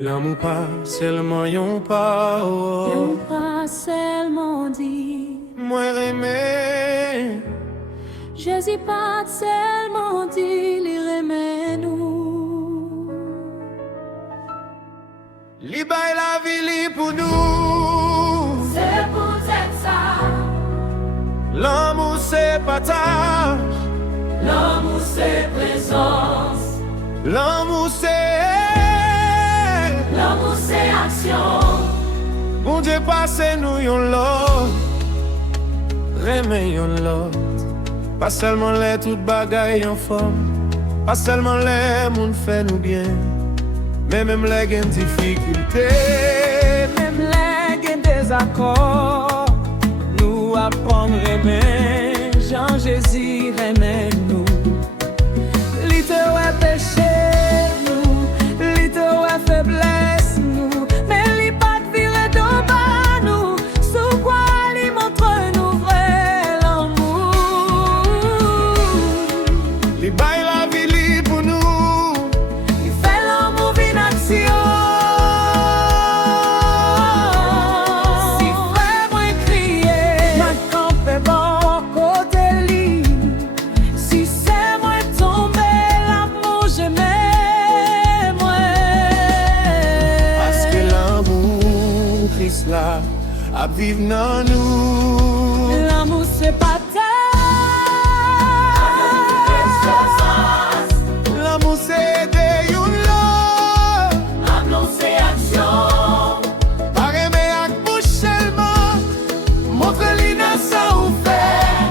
L'amour pas seulement yon parole, yon pas seulement dit. Moi remè, Jésus pas seulement dit, il remet nous. li bay la vie li pour nous. C'est peut-être ça. L'amour c'est partage, L'amour c'est présence. l'amour c'est L'amour c'est action. bon Dieu passe nous yon lot, remè yon lot. Pas seulement les toutes bagailles en forme, pas seulement les moun fait nous bien, mais même les gains difficultés, même les gains désaccords, nous apprendre aimer, Jean Jésus aimer nous. Little ouais péché nous, little ouais faiblesse nous, mais li pas de virer d'en bas nous, sous quoi li montre nous vrai l'amour. Li baille la vie li pour nous, Il fait l'amour une action. Si frère moi crier, ma campé bon côté li. si c'est moi tombé, l'amour j'aimais moi. Parce que l'amour Christ là a vivre dans nous. L'amour c'est pas L'amour c'est aider yon lot, l'amour c'est action. pas aimer ak bouche seulement, montre li nan sa ou fait.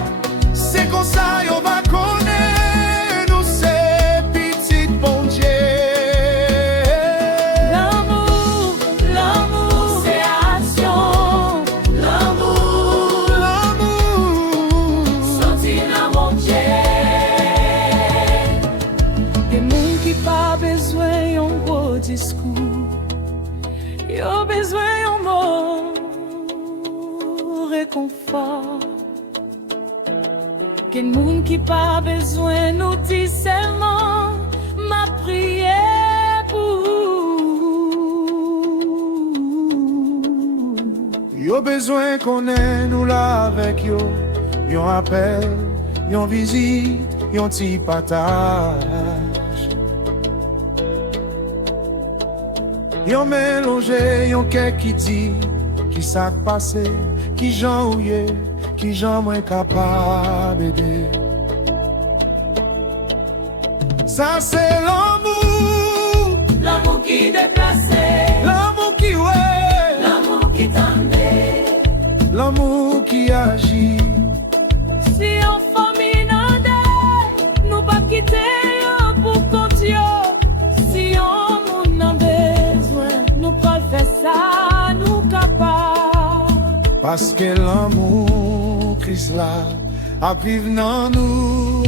C'est comme ça yon va connaître nous c'est petit bon Dieu. L'amour c'est action. L'amour Sorti dans mon Dieu. Des moun qui pas besoin yon gros discours, yon besoin yon mot réconfort. Des moun qui pas besoin nous dit seulement ma prière pour. Yo besoin qu'on ait nous là avec yo. Yon appel, yon visite, yon ti partage. Yon mélange, yon kè qui dit, qui s'est passé, qui j'en ouye, qui j'en moins capable d'aider. Ça c'est l'amour, L'amour qui déplaçait, l'amour qui ouais, l'amour qui tendait. l'amour qui agit. Si on famille nan dey, nous pas quitter yo pour compte yo. Si on moun nan besoin, nous pas faire ça, nous capable. Parce que l'amour Christ là a vivre dans nous.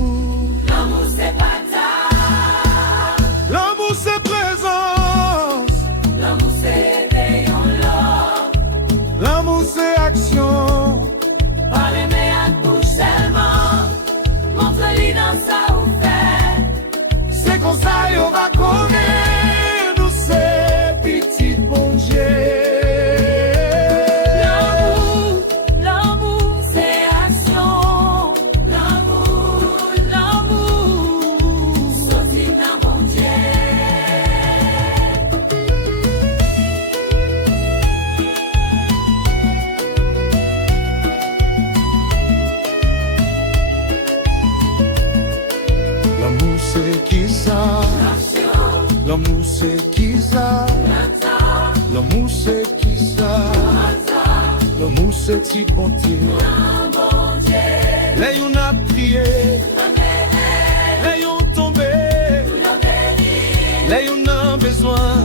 L'amour c'est partage, L'amour c'est présence, l'amour c'est aider yon lot. l'amour c'est action. Pas aimer à bouche seulement, montre-lui dans sa ou fait. C'est comme ça yon va connaître nous c'est petit bon Dieu. L'amour c'est action. L'amour sorti dans mon Dieu. L'amour c'est qui ça? L'amour c'est qui ça? L'amour c'est qui ça? L'amour c'est petit bon Dieu. Les yon a prié, les yon tombé, les yon a besoin.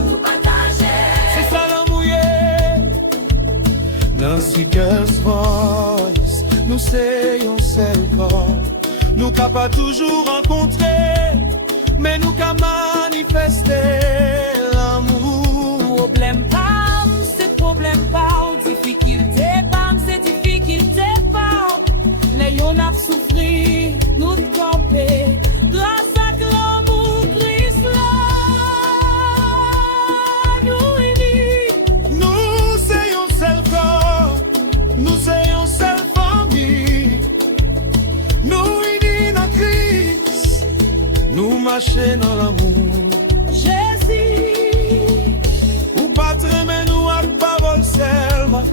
C'est ça l'amour, yeah. Dans Seeker's Voice, nous c'est un seul corps. Nous qu'a pas toujours rencontré, mais nous qu'a manifesté l'amour. Problème pas, c'est problème pas. Difficulté pas, c'est difficulté pas. Les yon a souffri, nous camper. Grâce à l'amour Christ là. marcher dans l'amour. Jésus, Ou pas traîner nous à parole seulement.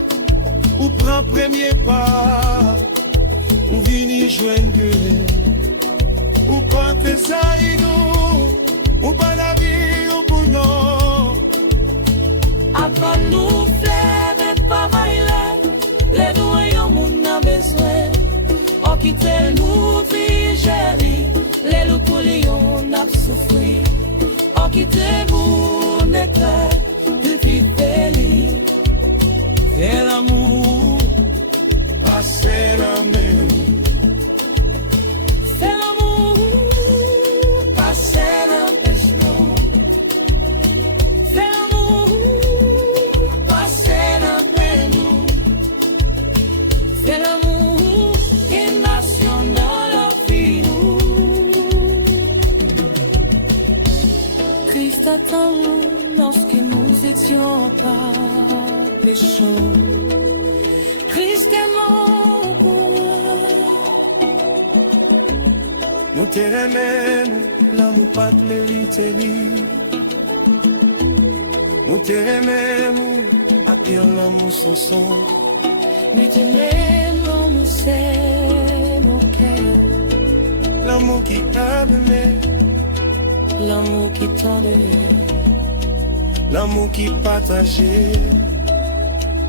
Ou prend premier pas. Ou vini joindre que ou compter ça y nous. Ou pas la vie ou pour nous. après nous faire des pavailles, les doyens mon a besoin. On quitte nous vie chérie, les loups pour lions n'a souffri. On quitte vous n'était depuis péli. Fais l'amour, passer la main. C'est l'amour, passer l'empêchement. C'est l'amour, passer l'empêchement. C'est l'amour qui est national à vie nous. Christ attend lorsque nous étions pas pécheurs. Christ est mort pour nous. Nous te remen, l'amour pas de mérite. Nous te remen, à pire l'amour son son. Nous te l'aimons, c'est mon cœur. L'amour qui aime, L'amour qui tendait, l'amour qui partageait,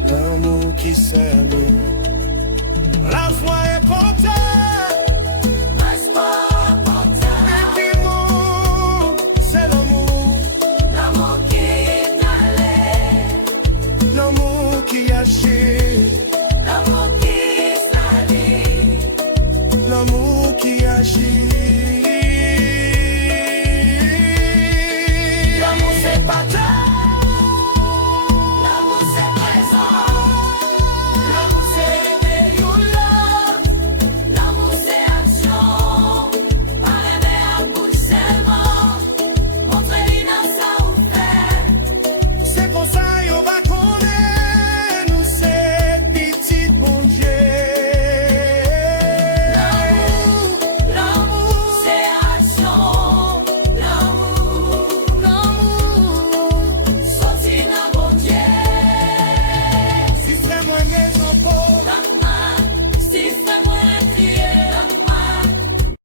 l'amour qui s'aime. La foi est comptée. Et puis nous, c'est l'amour. l'amour qui n'allait, L'amour qui agit, l'amour qui s'allie, l'amour qui agit.